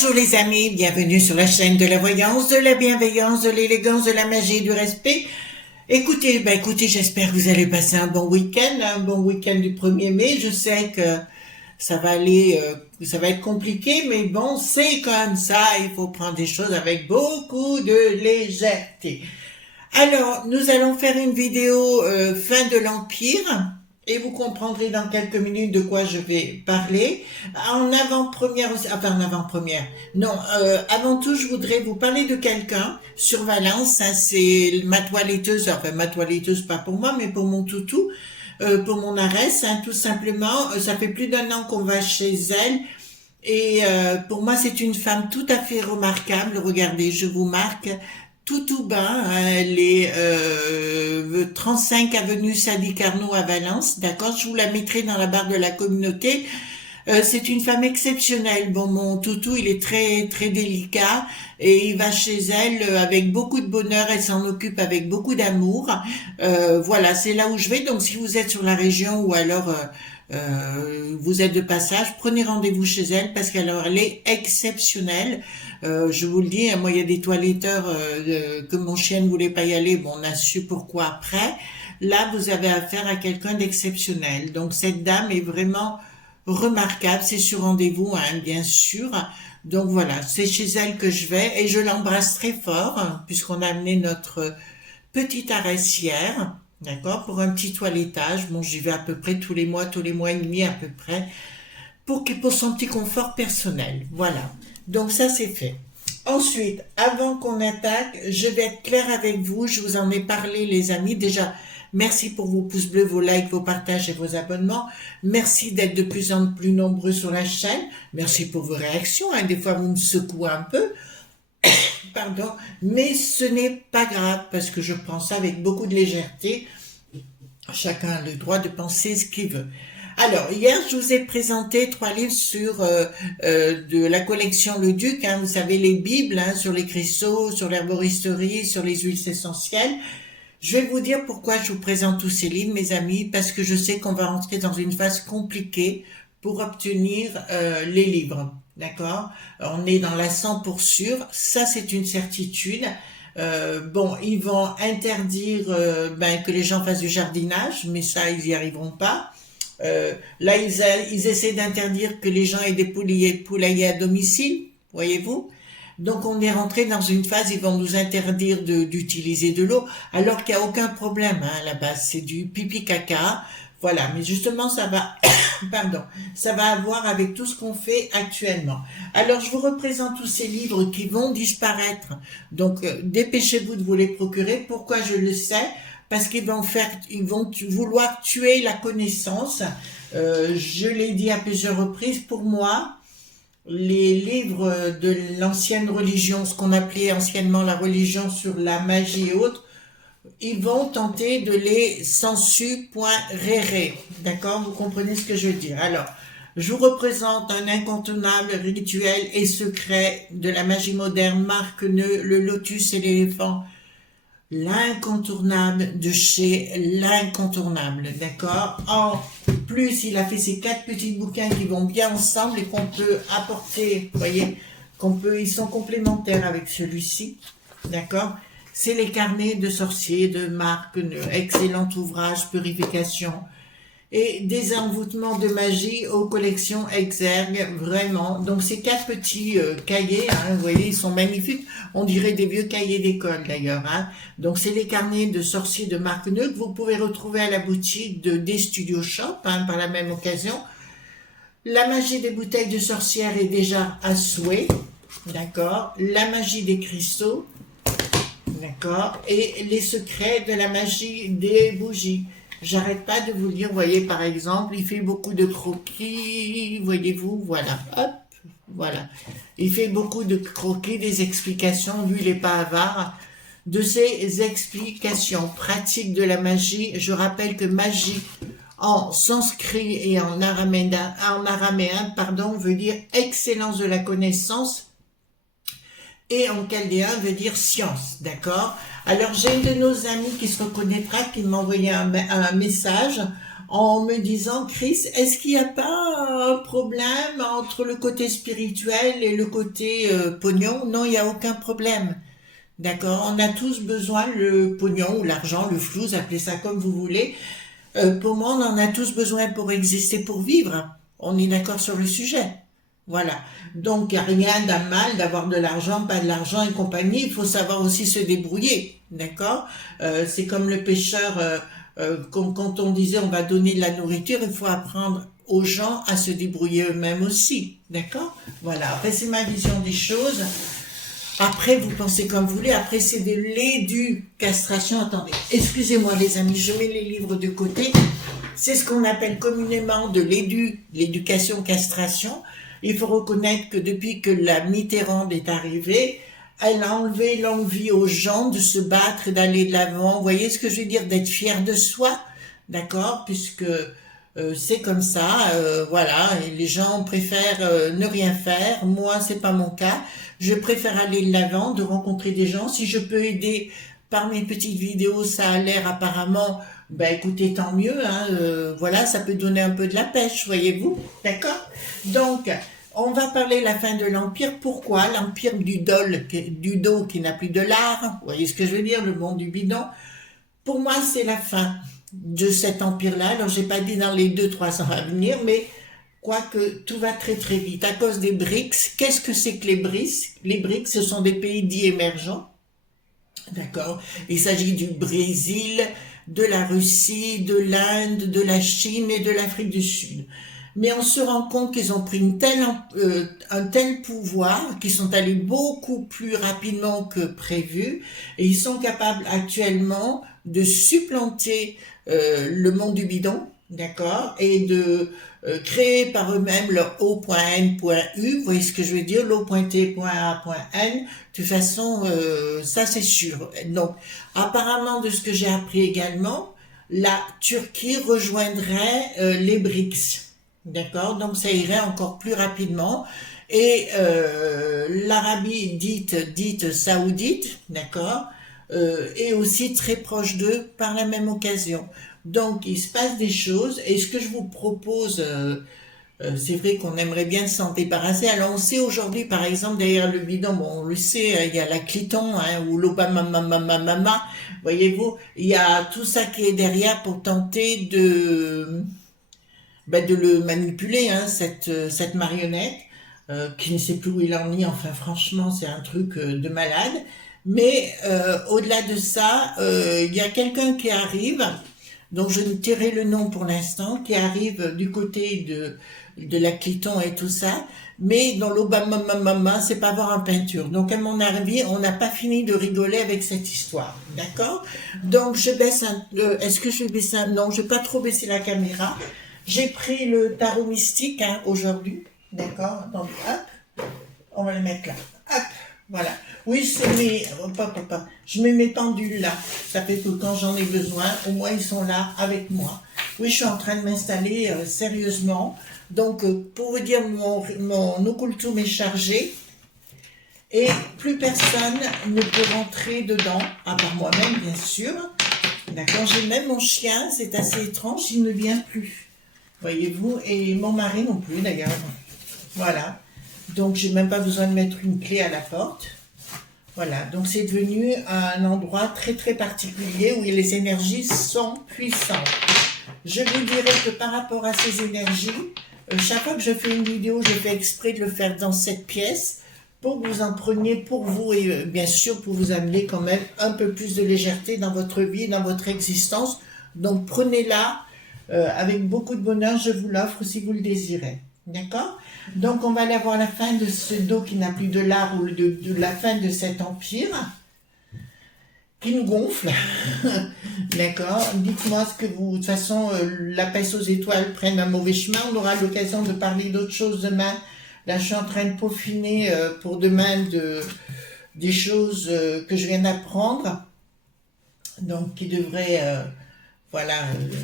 Bonjour les amis, bienvenue sur la chaîne de la voyance, de la bienveillance, de l'élégance, de la magie et du respect. Écoutez, j'espère que vous allez passer un bon week-end du 1er mai. Je sais que ça va ça va être compliqué, mais bon, c'est comme ça, il faut prendre des choses avec beaucoup de légèreté. Alors, nous allons faire une vidéo fin de l'Empire. Et vous comprendrez dans quelques minutes de quoi je vais parler. En avant-première, non, avant tout, je voudrais vous parler de quelqu'un sur Valence. Hein, c'est ma toiletteuse, enfin ma toiletteuse pas pour moi, mais pour mon toutou, pour mon Arès, hein, tout simplement. Ça fait plus d'1 an qu'on va chez elle. Et pour moi, c'est une femme tout à fait remarquable. Regardez, je vous marque tout bas, hein, elle est 35 avenue Sadi Carnot à Valence, d'accord. Je vous la mettrai dans la barre de la communauté. C'est une femme exceptionnelle. Bon, mon toutou, il est très délicat et il va chez elle avec beaucoup de bonheur. Elle s'en occupe avec beaucoup d'amour. Voilà, c'est là où je vais. Donc, si vous êtes sur la région ou alors vous êtes de passage, prenez rendez-vous chez elle parce qu'elle est exceptionnelle. Je vous le dis, hein, moi il y a des toiletteurs que mon chien ne voulait pas y aller, bon on a su pourquoi après. Là vous avez affaire à quelqu'un d'exceptionnel. Donc cette dame est vraiment remarquable, c'est sur rendez-vous hein, bien sûr. Donc voilà, c'est chez elle que je vais et je l'embrasse très fort hein, puisqu'on a amené notre petite Arès hier. D'accord, pour un petit toilettage. Bon, j'y vais à peu près tous les mois et demi à peu près, pour son petit confort personnel. Voilà. Donc ça, c'est fait. Ensuite, avant qu'on attaque, je vais être claire avec vous. Je vous en ai parlé, les amis. Déjà, merci pour vos pouces bleus, vos likes, vos partages et vos abonnements. Merci d'être de plus en plus nombreux sur la chaîne. Merci pour vos réactions. Hein. Des fois, vous me secouez un peu. Pardon, mais ce n'est pas grave parce que je prends ça avec beaucoup de légèreté. Chacun a le droit de penser ce qu'il veut. Alors, hier, je vous ai présenté 3 livres sur de la collection Le Duc, hein, vous savez, les Bibles, hein, sur les cristaux, sur l'herboristerie, sur les huiles essentielles. Je vais vous dire pourquoi je vous présente tous ces livres, mes amis, parce que je sais qu'on va rentrer dans une phase compliquée pour obtenir les livres. D'accord, on est dans la 100 pour sûr, ça c'est une certitude. Bon, ils vont interdire que les gens fassent du jardinage, mais ça ils y arriveront pas. Là ils essaient d'interdire que les gens aient des poulaillers à domicile, voyez-vous. Donc on est rentré dans une phase, ils vont nous interdire d'utiliser de l'eau, alors qu'il n'y a aucun problème hein, à la base, c'est du pipi caca. Voilà, mais justement, ça va, ça va avoir avec tout ce qu'on fait actuellement. Alors, je vous représente tous ces livres qui vont disparaître. Donc, dépêchez-vous de vous les procurer. Pourquoi je le sais? Parce qu'ils vont vouloir tuer la connaissance. Je l'ai dit à plusieurs reprises. Pour moi, les livres de l'ancienne religion, ce qu'on appelait anciennement la religion sur la magie et autres, ils vont tenter de les censu.rere. D'accord, vous comprenez ce que je veux dire. Alors, je vous représente un incontournable rituel et secret de la magie moderne, Marc Neu, le lotus et l'éléphant. L'incontournable de chez l'incontournable, d'accord. En plus, il a fait ces 4 petits bouquins qui vont bien ensemble et qu'on peut apporter, vous voyez, ils sont complémentaires avec celui-ci, d'accord. C'est les carnets de sorciers de Marc Neu, excellent ouvrage, purification et désenvoûtement de magie aux collections Exergue, vraiment. Donc ces 4 petits cahiers, hein, vous voyez, ils sont magnifiques, on dirait des vieux cahiers d'école d'ailleurs. Hein. Donc c'est les carnets de sorciers de Marc Neu que vous pouvez retrouver à la boutique des Studio Shop, hein, par la même occasion. La magie des bouteilles de sorcières est déjà à souhait, d'accord. La magie des cristaux, d'accord, et les secrets de la magie des bougies. J'arrête pas de vous lire, vous voyez, par exemple, il fait beaucoup de croquis, voyez-vous, voilà, hop, voilà. Il fait beaucoup de croquis, des explications, lui, il n'est pas avare, de ces explications pratiques de la magie. Je rappelle que magie, en sanskrit et en araméen, veut dire excellence de la connaissance, et en chaldéen veut dire science, d'accord. Alors j'ai une de nos amies qui se reconnaîtra, qui m'a envoyé un message en me disant, Chris, est-ce qu'il n'y a pas un problème entre le côté spirituel et le côté pognon? Non, il n'y a aucun problème. D'accord? On a tous besoin le pognon ou l'argent, le flou, appelez ça comme vous voulez. Pour moi, on en a tous besoin pour exister, pour vivre. On est d'accord sur le sujet. Voilà. Donc, il n'y a rien de mal d'avoir de l'argent, pas de l'argent et compagnie. Il faut savoir aussi se débrouiller. D'accord? C'est comme le pêcheur, quand on disait on va donner de la nourriture, il faut apprendre aux gens à se débrouiller eux-mêmes aussi. D'accord? Voilà. Après, c'est ma vision des choses. Après, vous pensez comme vous voulez. Après, c'est de l'éducastration. Attendez, excusez-moi les amis, je mets les livres de côté. C'est ce qu'on appelle communément de l'éducation-castration. Il faut reconnaître que depuis que la Mitterrand est arrivée, elle a enlevé l'envie aux gens de se battre et d'aller de l'avant. Vous voyez ce que je veux dire? D'être fier de soi, d'accord? Puisque c'est comme ça, voilà. Et les gens préfèrent ne rien faire. Moi, c'est pas mon cas. Je préfère aller de l'avant, de rencontrer des gens. Si je peux aider par mes petites vidéos, ça a l'air apparemment, ben écoutez, tant mieux, hein, voilà, ça peut donner un peu de la pêche, voyez-vous, d'accord? Donc, on va parler de la fin de l'Empire. Pourquoi? L'Empire du dos qui n'a plus de lard, vous voyez ce que je veux dire, le monde du bidon. Pour moi, c'est la fin de cet empire-là. Alors, j'ai pas dit dans les 2-3 ans à venir, mais quoique tout va très très vite à cause des BRICS. Qu'est-ce que c'est que les BRICS? Les BRICS, ce sont des pays dits émergents. D'accord? Il s'agit du Brésil, de la Russie, de l'Inde, de la Chine et de l'Afrique du Sud. Mais on se rend compte qu'ils ont pris un tel pouvoir, qu'ils sont allés beaucoup plus rapidement que prévu, et ils sont capables actuellement de supplanter le monde du bidon, d'accord, et de créer par eux-mêmes leur O.N.U, vous voyez ce que je veux dire, l'O.T.A.N, de toute façon, ça c'est sûr. Donc, apparemment, de ce que j'ai appris également, la Turquie rejoindrait les BRICS, d'accord, donc ça irait encore plus rapidement, et l'Arabie dite saoudite, d'accord, est aussi très proche d'eux par la même occasion. Donc, il se passe des choses, et ce que je vous propose, c'est vrai qu'on aimerait bien s'en débarrasser. Alors, on sait aujourd'hui, par exemple, derrière le bidon, bon, on le sait, il y a la Cliton, hein, ou l'Obama, voyez-vous, il y a tout ça qui est derrière pour tenter de le manipuler, hein, cette marionnette, qui ne sait plus où il en est, enfin, franchement, c'est un truc de malade. Mais, au-delà de ça, il y a quelqu'un qui arrive, donc je ne tairai le nom pour l'instant, qui arrive du côté de la Cliton et tout ça, mais dans l'Obama, c'est pas voir en peinture. Donc à mon avis, on n'a pas fini de rigoler avec cette histoire, d'accord? Donc je baisse est-ce que je vais baisser non, je vais pas trop baisser la caméra. J'ai pris le tarot mystique, hein, aujourd'hui, d'accord? Donc hop, on va le mettre là, hop. Voilà. Oui, je mets mes pendules là. Ça fait que quand j'en ai besoin, au moins ils sont là avec moi. Oui, je suis en train de m'installer sérieusement. Donc, pour vous dire, mon occultum est chargé. Et plus personne ne peut rentrer dedans, à part moi-même, bien sûr. D'accord, j'ai même mon chien, c'est assez étrange, il ne vient plus. Voyez-vous, et mon mari non plus d'ailleurs. Voilà. Donc, j'ai même pas besoin de mettre une clé à la porte. Voilà. Donc, c'est devenu un endroit très, très particulier où les énergies sont puissantes. Je vous dirais que par rapport à ces énergies, chaque fois que je fais une vidéo, je fais exprès de le faire dans cette pièce pour que vous en preniez pour vous et bien sûr pour vous amener quand même un peu plus de légèreté dans votre vie, dans votre existence. Donc, prenez-la avec beaucoup de bonheur. Je vous l'offre si vous le désirez. D'accord? Donc, on va aller voir la fin de ce dos qui n'a plus de lard ou de la fin de cet empire qui nous gonfle. D'accord? Dites-moi ce que vous... De toute façon, la peste aux étoiles prenne un mauvais chemin. On aura l'occasion de parler d'autres choses demain. Là, je suis en train de peaufiner pour demain des choses que je viens d'apprendre. Donc, qui devraient... voilà,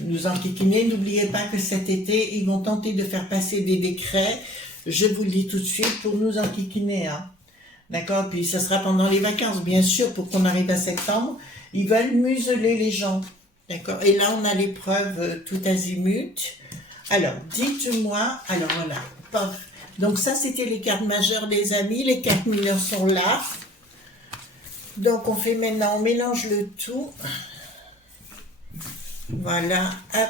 nous enquiquiner. N'oubliez pas que cet été, ils vont tenter de faire passer des décrets, je vous le dis tout de suite, pour nous enquiquiner. Hein. D'accord? Puis ça sera pendant les vacances, bien sûr, pour qu'on arrive à septembre. Ils veulent museler les gens. D'accord. Et là, on a l'épreuve tout azimut. Alors, dites-moi, alors voilà, paf. Donc ça, c'était les cartes majeures, les amis. Les cartes mineures sont là. Donc, on fait maintenant, on mélange le tout. Voilà, hop.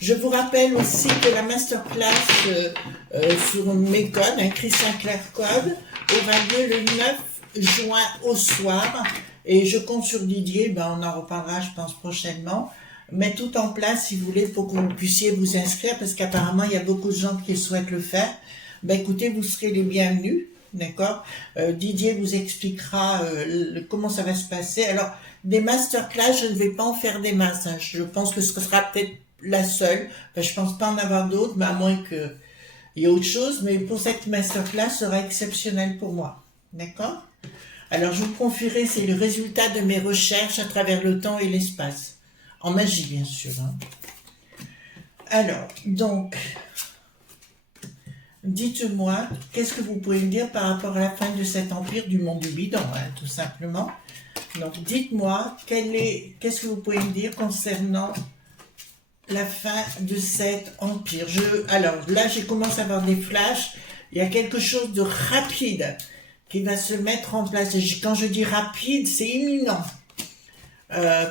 Je vous rappelle aussi que la masterclass sur mes codes, Christian Claire Code, aura lieu le 9 juin au soir. Et je compte sur Didier, ben on en reparlera, je pense, prochainement. Mettre tout en place, si vous voulez, pour que vous puissiez vous inscrire, parce qu'apparemment, il y a beaucoup de gens qui souhaitent le faire. Ben écoutez, vous serez les bienvenus, d'accord. Didier vous expliquera comment ça va se passer. Alors, des masterclass, je ne vais pas en faire des masses. Hein. Je pense que ce sera peut-être la seule. Ben, je pense pas en avoir d'autres, mais à moins qu'il y ait autre chose. Mais pour cette masterclass, sera exceptionnelle pour moi, d'accord. Alors, je vous confierai, c'est le résultat de mes recherches à travers le temps et l'espace. En magie, bien sûr. Hein. Alors, donc, dites-moi, qu'est-ce que vous pouvez me dire par rapport à la fin de cet empire du monde du bidon, hein, tout simplement. Donc, dites-moi, qu'est-ce que vous pouvez me dire concernant la fin de cet empire. Alors, là, j'ai commencé à avoir des flashs. Il y a quelque chose de rapide qui va se mettre en place. Et quand je dis rapide, c'est imminent.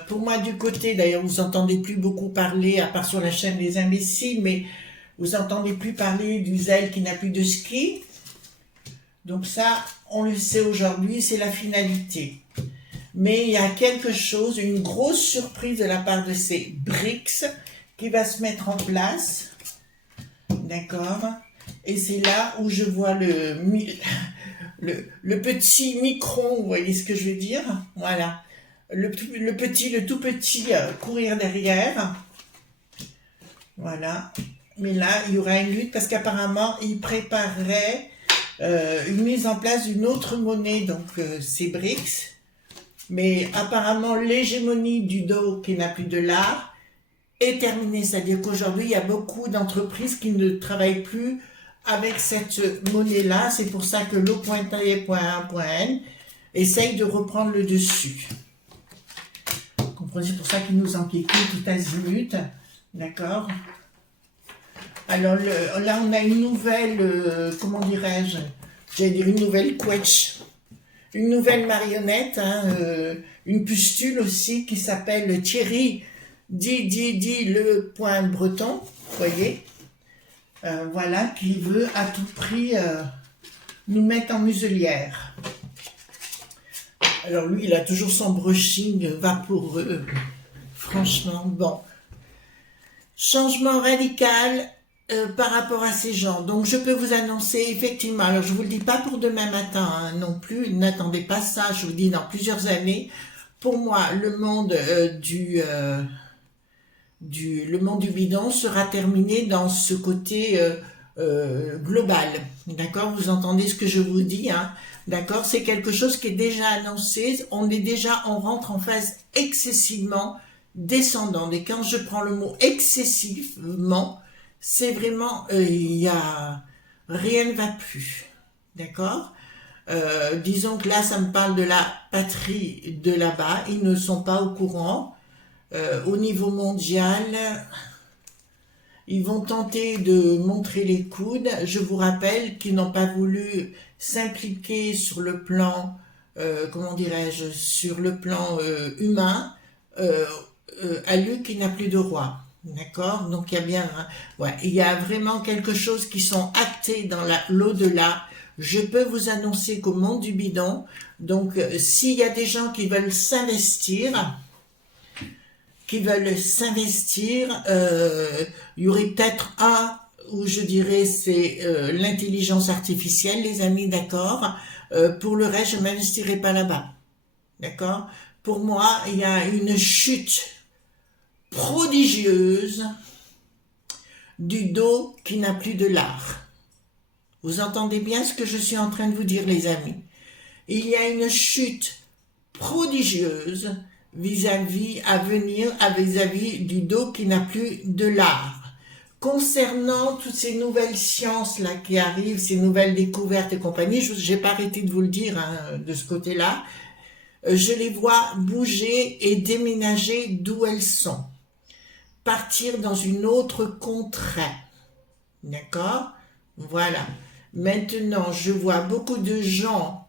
Pour moi, du côté, d'ailleurs, vous entendez plus beaucoup parler, à part sur la chaîne des imbéciles, mais vous entendez plus parler du zèle qui n'a plus de ski. Donc ça, on le sait aujourd'hui, c'est la finalité. Mais il y a quelque chose, une grosse surprise de la part de ces BRICS qui va se mettre en place. D'accord? Et c'est là où je vois le petit micron, vous voyez ce que je veux dire? Voilà. Le tout petit courir derrière. Voilà. Mais là, il y aura une lutte parce qu'apparemment, il préparerait une mise en place d'une autre monnaie, donc c'est BRICS. Mais apparemment, l'hégémonie du dos qui n'a plus de l'art est terminée. C'est-à-dire qu'aujourd'hui, il y a beaucoup d'entreprises qui ne travaillent plus avec cette monnaie-là. C'est pour ça que l'O.T.1.N essaye de reprendre le dessus. Vous comprenez, c'est pour ça qu'ils nous enquiquinent tout azimut. D'accord? Alors là, on a une nouvelle, comment dirais-je? J'allais dire une nouvelle quetch. Une nouvelle marionnette, hein, une pustule aussi qui s'appelle Thierry le point breton, vous voyez, voilà, qui veut à tout prix nous mettre en muselière. Alors lui, il a toujours son brushing vaporeux, franchement, bon. Changement radical par rapport à ces gens. Donc je peux vous annoncer effectivement, alors je vous le dis pas pour demain matin hein, non plus, n'attendez pas ça, je vous le dis dans plusieurs années. Pour moi, le monde le monde du bidon sera terminé dans ce côté global. D'accord? Vous entendez ce que je vous dis, hein? D'accord? C'est quelque chose qui est déjà annoncé. On rentre en phase excessivement descendante. Et quand je prends le mot excessivement, c'est vraiment, rien ne va plus. D'accord? Disons que là, ça me parle de la patrie de là-bas. Ils ne sont pas au courant. Au niveau mondial, ils vont tenter de montrer les coudes. Je vous rappelle qu'ils n'ont pas voulu s'impliquer sur le plan, comment dirais-je, sur le plan humain, à lui qui n'a plus de roi. D'accord? Donc il y a bien, ouais, il y a vraiment quelque chose qui sont actés dans l'au-delà. Je peux vous annoncer qu'au monde du bidon, donc s'il y a des gens qui veulent s'investir, il y aurait peut-être un où je dirais c'est l'intelligence artificielle, les amis, d'accord. Pour le reste, je ne m'investirai pas là-bas, d'accord. Pour moi, il y a une chute prodigieuse du dos qui n'a plus de lard. Vous entendez bien ce que je suis en train de vous dire, les amis. Il y a une chute prodigieuse vis-à-vis du dos qui n'a plus de lard. Concernant toutes ces nouvelles sciences là qui arrivent, ces nouvelles découvertes et compagnie, je n'ai pas arrêté de vous le dire hein, de ce côté-là, je les vois bouger et déménager d'où elles sont. partir dans une autre contrée. D'accord? Voilà. Maintenant, je vois beaucoup de gens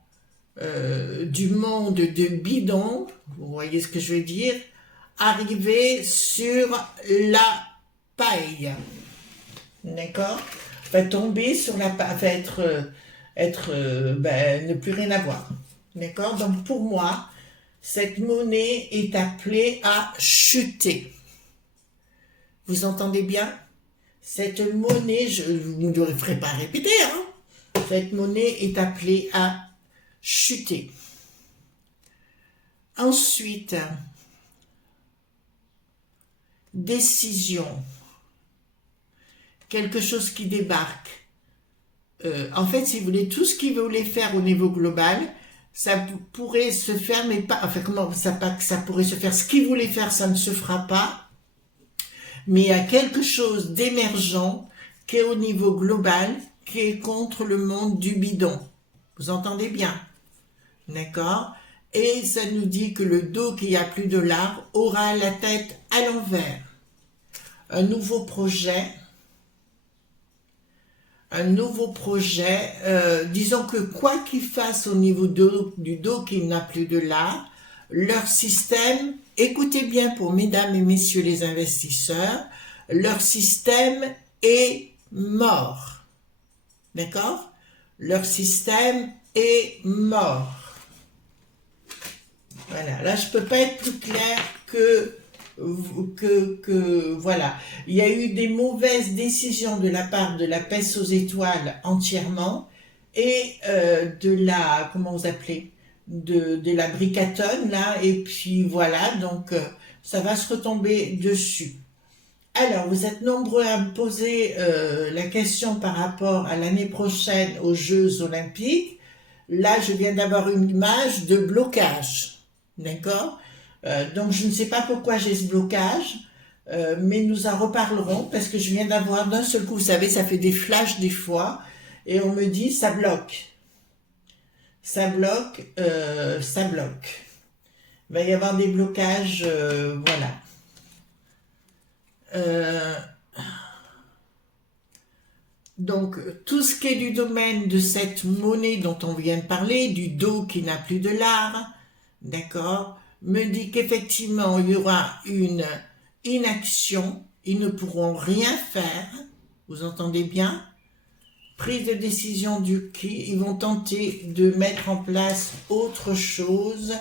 du monde de bidon, vous voyez ce que je veux dire, arriver sur la paille. D'accord? Va tomber sur la paille, va ne plus rien avoir. D'accord? Donc pour moi, cette monnaie est appelée à chuter. Vous entendez bien? Cette monnaie, vous ne le ferez pas répéter, hein? Cette monnaie est appelée à chuter. Ensuite, décision. Quelque chose qui débarque. En fait, si vous voulez, tout ce qu'il voulait faire au niveau global, ça pourrait se faire, mais pas, enfin, comment ça pourrait se faire? Ce qu'il voulait faire, ça ne se fera pas. Mais il y a quelque chose d'émergent qui est au niveau global, qui est contre le monde du bidon. Vous entendez bien? D'accord? Et ça nous dit que le dos qui a plus de l'art aura la tête à l'envers. Un nouveau projet, disons que quoi qu'ils fassent au niveau du dos qui n'a plus de l'art, leur système, écoutez bien pour mesdames et messieurs les investisseurs, leur système est mort. D'accord? Leur système est mort. Voilà, là je peux pas être plus clair que voilà. Il y a eu des mauvaises décisions de la part de la peste aux étoiles entièrement et de la, comment vous appelez, de la bricatone là, et puis voilà, donc ça va se retomber dessus. Alors, vous êtes nombreux à me poser la question par rapport à l'année prochaine aux Jeux Olympiques. Là, je viens d'avoir une image de blocage, d'accord? Donc, je ne sais pas pourquoi j'ai ce blocage, mais nous en reparlerons parce que je viens d'avoir d'un seul coup, vous savez, ça fait des flashs des fois, et on me dit ça bloque. Ça bloque, ça bloque. Il va y avoir des blocages, voilà. Donc, tout ce qui est du domaine de cette monnaie dont on vient de parler, du dos qui n'a plus de lard, d'accord, me dit qu'effectivement, il y aura une inaction, ils ne pourront rien faire, vous entendez bien? Prise de décision du qui, ils vont tenter de mettre en place autre chose,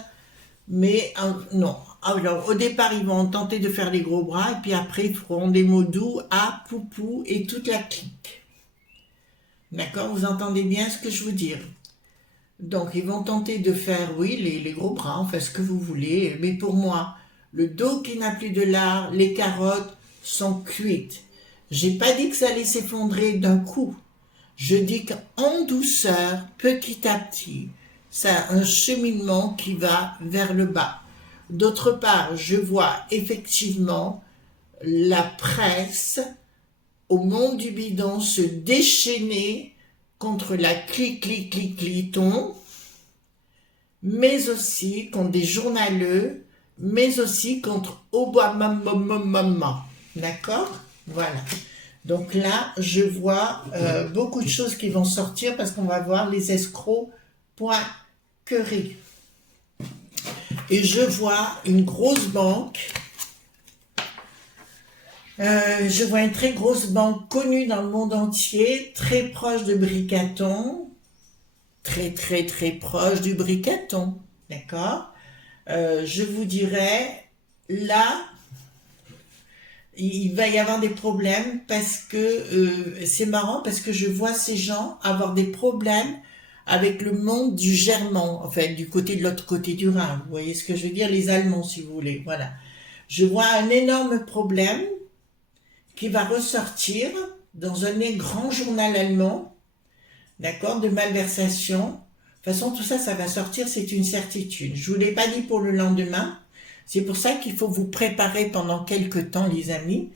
mais non. Alors, au départ, ils vont tenter de faire les gros bras, et puis après, ils feront des mots doux à Poupou et toute la clique. D'accord? Vous entendez bien ce que je veux dire? Donc, ils vont tenter de faire, oui, les gros bras, enfin, ce que vous voulez. Mais pour moi, le dos qui n'a plus de lard, les carottes sont cuites. J'ai pas dit que ça allait s'effondrer d'un coup. Je dis qu'en douceur, petit à petit, c'est un cheminement qui va vers le bas. D'autre part, je vois effectivement la presse au monde du bidon se déchaîner contre la cliton, mais aussi contre des journaleux, mais aussi contre Obama. D'accord? Voilà. Donc là, je vois beaucoup de choses qui vont sortir parce qu'on va voir les escrocs poinqueries. Et je vois une grosse banque. Je vois une très grosse banque connue dans le monde entier, très proche de Bricaton, très proche du Bricaton, d'accord? Je vous dirais, là, il va y avoir des problèmes parce que, c'est marrant parce que je vois ces gens avoir des problèmes avec le monde du Germant, en fait, du côté de l'autre côté du Rhin, vous voyez ce que je veux dire, les Allemands si vous voulez, voilà. Je vois un énorme problème qui va ressortir dans un grand journal allemand, d'accord, de malversation. De toute façon, tout ça, ça va sortir, c'est une certitude. Je vous l'ai pas dit pour le lendemain. C'est pour ça qu'il faut vous préparer pendant quelques temps, les amis,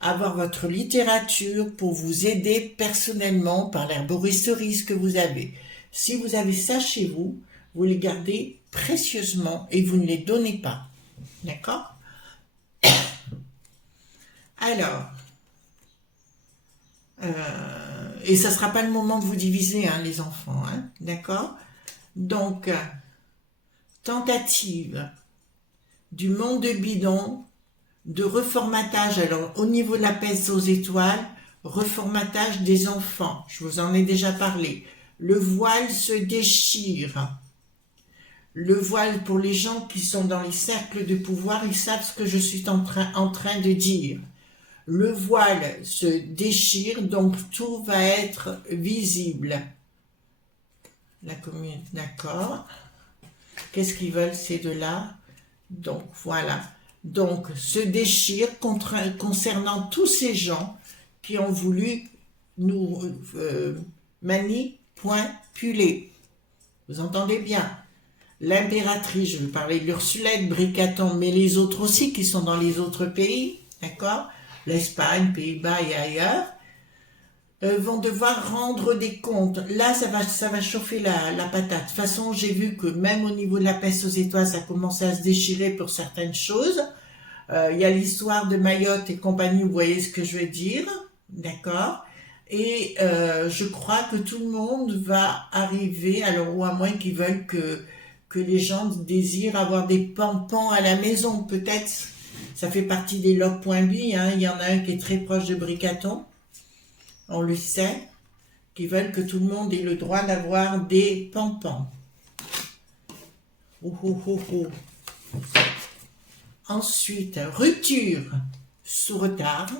à avoir votre littérature pour vous aider personnellement par l'herboristerie que vous avez. Si vous avez ça chez vous, vous les gardez précieusement et vous ne les donnez pas. D'accord? Alors, et ça ne sera pas le moment de vous diviser, hein, les enfants, hein, d'accord? Donc, tentative du monde de bidon, de reformatage, alors au niveau de la peste aux étoiles, reformatage des enfants, je vous en ai déjà parlé. Le voile se déchire. Le voile, pour les gens qui sont dans les cercles de pouvoir, ils savent ce que je suis en train de dire. Le voile se déchire, donc tout va être visible. La commune, d'accord. Qu'est-ce qu'ils veulent ces deux-là? Donc voilà. Donc se déchire concernant tous ces gens qui ont voulu nous manipuler. Vous entendez bien? L'impératrice, je vais parler de l'Ursulette, Bricaton, mais les autres aussi qui sont dans les autres pays, d'accord? L'Espagne, Pays-Bas et ailleurs, vont devoir rendre des comptes. Là, ça va chauffer la patate. De toute façon, j'ai vu que même au niveau de la peste aux étoiles, ça commençait à se déchirer pour certaines choses. Il y a l'histoire de Mayotte et compagnie, vous voyez ce que je veux dire, d'accord? Et je crois que tout le monde va arriver, alors ou à moins qu'ils veulent que les gens désirent avoir des pampans à la maison, peut-être. Ça fait partie des logs.bi, hein. Il y en a un qui est très proche de Bricaton, on le sait, qui veulent que tout le monde ait le droit d'avoir des pampans. Ensuite, rupture sous retard,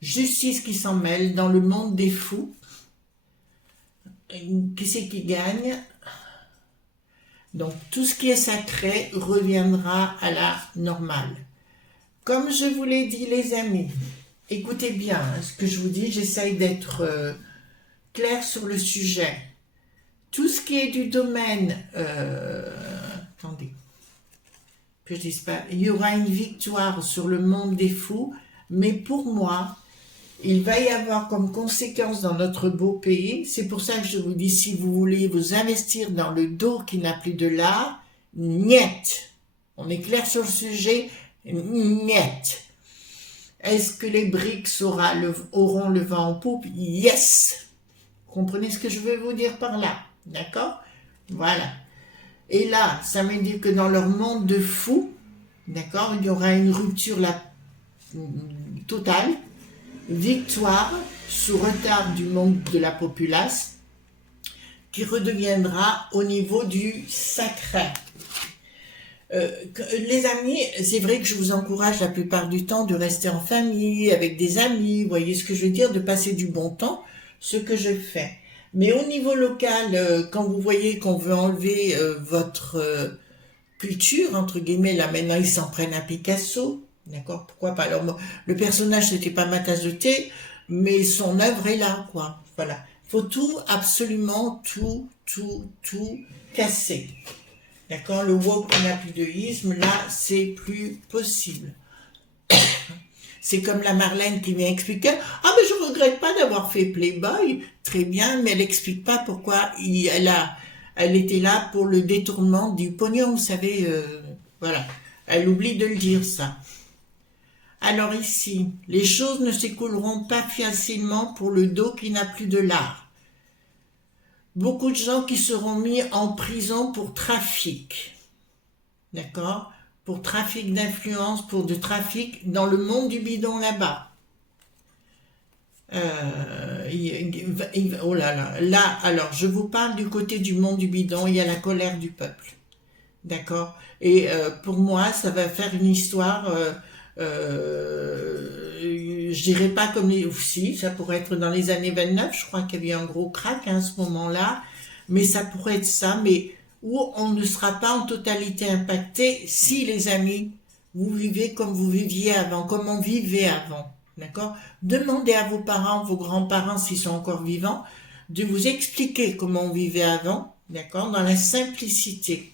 justice qui s'en mêle dans le monde des fous. Qui c'est qui gagne? Donc, tout ce qui est sacré reviendra à la normale. Comme je vous l'ai dit, les amis, écoutez bien hein, ce que je vous dis, j'essaye d'être clair sur le sujet. Tout ce qui est du domaine... attendez, que je dise pas... Il y aura une victoire sur le monde des fous, mais pour moi, il va y avoir comme conséquence dans notre beau pays, c'est pour ça que je vous dis, si vous voulez vous investir dans le dos qui n'a plus de l'art, niet. On est clair sur le sujet, niet. Est-ce que les BRICS auront le vent en poupe? Yes. Comprenez ce que je veux vous dire par là, d'accord? Voilà. Et là, ça veut dire que dans leur monde de fous, d'accord, il y aura une rupture totale, victoire sous retard du monde de la populace qui redeviendra au niveau du sacré. Les amis, c'est vrai que je vous encourage la plupart du temps de rester en famille, avec des amis, vous voyez ce que je veux dire, de passer du bon temps, ce que je fais. Mais au niveau local, quand vous voyez qu'on veut enlever votre culture, entre guillemets, là maintenant ils s'en prennent à Picasso, d'accord, pourquoi pas? Alors, le personnage, c'était pas ma tasse de thé, mais son œuvre est là, quoi. Voilà. Faut tout, absolument tout casser. D'accord? Le woke n'a plus de isme, là, c'est plus possible. C'est comme la Marlène qui vient expliquer, ah, mais je regrette pas d'avoir fait Playboy. Très bien, mais elle explique pas pourquoi elle était là pour le détournement du pognon, vous savez, voilà. Elle oublie de le dire, ça. Alors ici, les choses ne s'écouleront pas facilement pour le dos qui n'a plus de lard. Beaucoup de gens qui seront mis en prison pour trafic, d'accord? Pour trafic d'influence, pour de trafic dans le monde du bidon là-bas. Oh là là, là, alors je vous parle du côté du monde du bidon, il y a la colère du peuple, d'accord? Et pour moi, ça va faire une histoire... je dirais pas comme les... Si, ça pourrait être dans les années 29, je crois qu'il y avait un gros crack hein, à ce moment-là, mais ça pourrait être ça, mais où on ne sera pas en totalité impacté si, les amis, vous vivez comme vous viviez avant, comme on vivait avant, d'accord? Demandez à vos parents, vos grands-parents, s'ils sont encore vivants, de vous expliquer comment on vivait avant, d'accord? Dans la simplicité.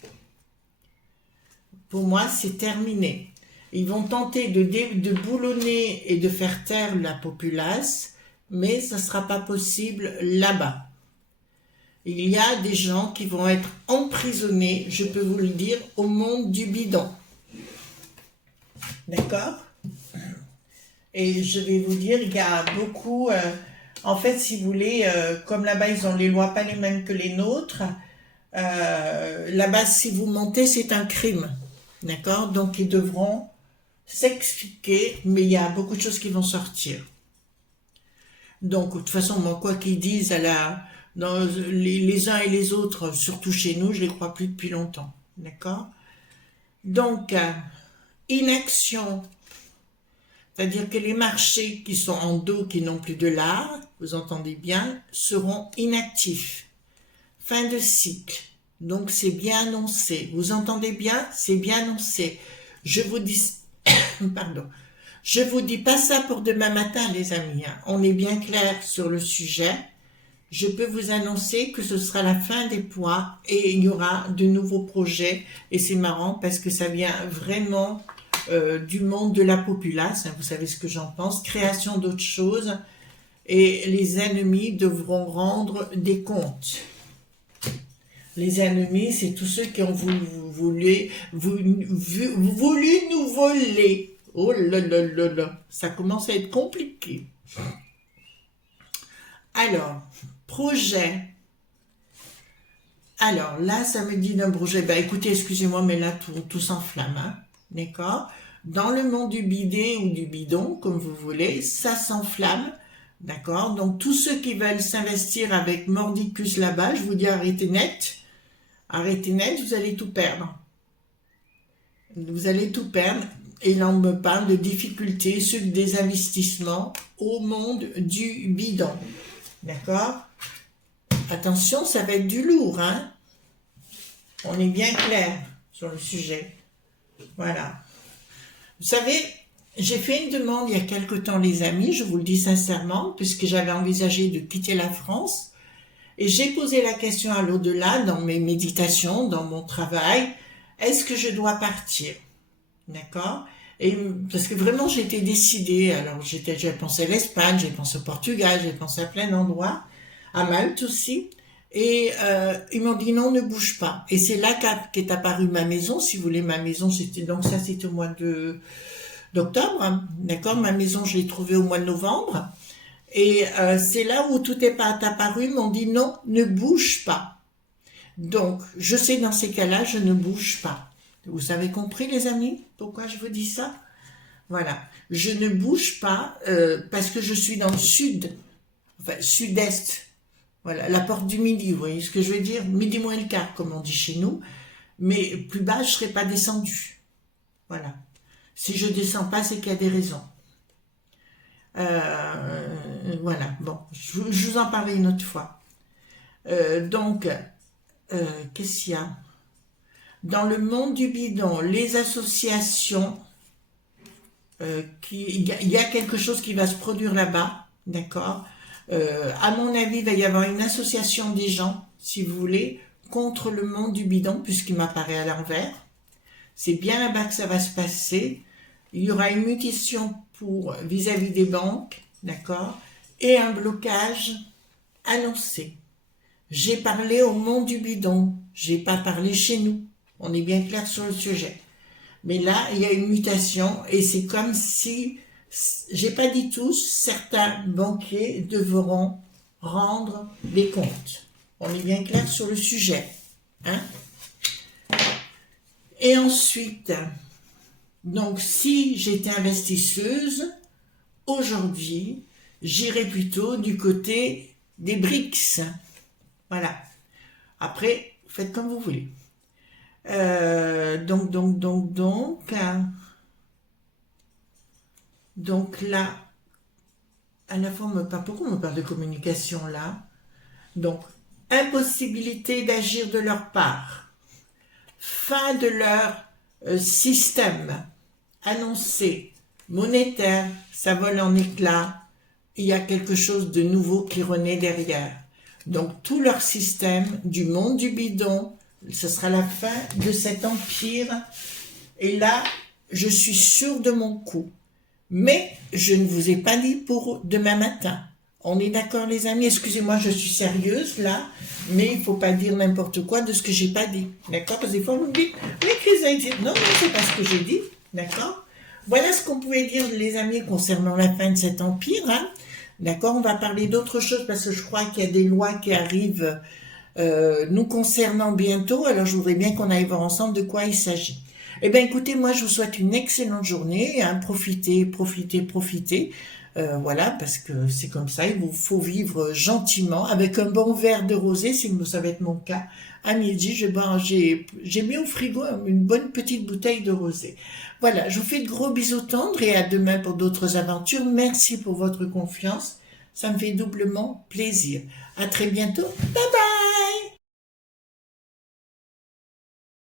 Pour moi, c'est terminé. Ils vont tenter de boulonner et de faire taire la populace, mais ça ne sera pas possible là-bas. Il y a des gens qui vont être emprisonnés, je peux vous le dire, au monde du bidon. D'accord? Et je vais vous dire, il y a beaucoup... en fait, si vous voulez, comme là-bas, ils ont les lois pas les mêmes que les nôtres. Là-bas, si vous mentez, c'est un crime. D'accord? Donc, ils devront s'expliquer, mais il y a beaucoup de choses qui vont sortir. Donc, de toute façon, moi, quoi qu'ils disent, dans les uns et les autres, surtout chez nous, je les crois plus depuis longtemps. D'accord? Donc, inaction, c'est-à-dire que les marchés qui sont en dos, qui n'ont plus de l'art, vous entendez bien, seront inactifs. Fin de cycle. Donc, c'est bien annoncé. Vous entendez bien? C'est bien annoncé. Je vous dis, pardon. Je vous dis pas ça pour demain matin, les amis. Hein. On est bien clair sur le sujet. Je peux vous annoncer que ce sera la fin des poids et il y aura de nouveaux projets. Et c'est marrant parce que ça vient vraiment du monde de la populace. Hein, vous savez ce que j'en pense. Création d'autres choses. Et les ennemis devront rendre des comptes. Les ennemis, c'est tous ceux qui ont voulu nous voler. Oh là là là là, ça commence à être compliqué. Alors, projet. Alors, là, ça me dit d'un projet. Ben, écoutez, excusez-moi, mais là, tout s'enflamme. Hein, d'accord? Dans le monde du bidet ou du bidon, comme vous voulez, ça s'enflamme. D'accord? Donc, tous ceux qui veulent s'investir avec Mordicus là-bas, je vous dis arrêtez net. Arrêtez net, vous allez tout perdre. Vous allez tout perdre. Et là, on me parle de difficultés sur des investissements au monde du bidon. D'accord? Attention, ça va être du lourd, hein? On est bien clair sur le sujet. Voilà. Vous savez, j'ai fait une demande il y a quelque temps, les amis, je vous le dis sincèrement, puisque j'avais envisagé de quitter la France. Et j'ai posé la question à l'au-delà dans mes méditations, dans mon travail. Est-ce que je dois partir? D'accord? Et parce que vraiment j'étais décidée. Alors j'ai pensé à l'Espagne, j'ai pensé au Portugal, j'ai pensé à plein d'endroits, à Malte aussi. Et ils m'ont dit non, ne bouge pas. Et c'est là qu'est apparue ma maison. Si vous voulez, ma maison, c'était au mois d'octobre. Hein, d'accord? Ma maison, je l'ai trouvée au mois de novembre. Et c'est là où tout est apparu. Ils m'ont dit non, ne bouge pas. Donc, je sais dans ces cas-là, je ne bouge pas. Vous avez compris, les amis, pourquoi je vous dis ça? Voilà. Je ne bouge pas parce que je suis dans le sud, enfin, sud-est. Voilà, la porte du midi, vous voyez ce que je veux dire? Midi moins le quart, comme on dit chez nous. Mais plus bas, je ne serais pas descendu. Voilà. Si je ne descends pas, c'est qu'il y a des raisons. Voilà, bon, je vous en parlerai une autre fois. Donc, qu'est-ce qu'il y a? Dans le monde du bidon, les associations, il y a quelque chose qui va se produire là-bas, d'accord? À mon avis, il va y avoir une association des gens, si vous voulez, contre le monde du bidon, puisqu'il m'apparaît à l'envers. C'est bien là-bas que ça va se passer. Il y aura une mutation vis-à-vis des banques, d'accord? Et un blocage annoncé. J'ai parlé au monde du bidon, j'ai pas parlé chez nous. On est bien clair sur le sujet. Mais là, il y a une mutation et c'est comme si, j'ai pas dit tous, certains banquiers devront rendre des comptes. On est bien clair sur le sujet. Hein? Et ensuite, donc si j'étais investisseuse, aujourd'hui, j'irais plutôt du côté des BRICS. Voilà. Après, faites comme vous voulez. Donc là, à la fois, pourquoi on me parle de communication là? Donc, impossibilité d'agir de leur part. Fin de leur système annoncé, monétaire, ça vole en éclats. Il y a quelque chose de nouveau qui renaît derrière. Donc, tout leur système du monde du bidon, ce sera la fin de cet empire. Et là, je suis sûre de mon coup. Mais je ne vous ai pas dit pour demain matin. On est d'accord, les amis? Excusez-moi, je suis sérieuse là, mais il ne faut pas dire n'importe quoi de ce que j'ai pas dit. D'accord? Parce que des fois, vous me dites, mais qu'est-ce que ça dit? Non, c'est pas ce que j'ai dit. D'accord? Voilà ce qu'on pouvait dire, les amis, concernant la fin de cet empire. Hein. D'accord, on va parler d'autre chose parce que je crois qu'il y a des lois qui arrivent nous concernant bientôt. Alors, je voudrais bien qu'on aille voir ensemble de quoi il s'agit. Eh bien, écoutez, moi, je vous souhaite une excellente journée. Hein. Profitez, profitez, profitez. Voilà, parce que c'est comme ça, il vous faut vivre gentiment, avec un bon verre de rosé, ça va être mon cas. À midi, j'ai mis au frigo une bonne petite bouteille de rosé. Voilà, je vous fais de gros bisous tendres et à demain pour d'autres aventures. Merci pour votre confiance. Ça me fait doublement plaisir. À très bientôt. Bye bye!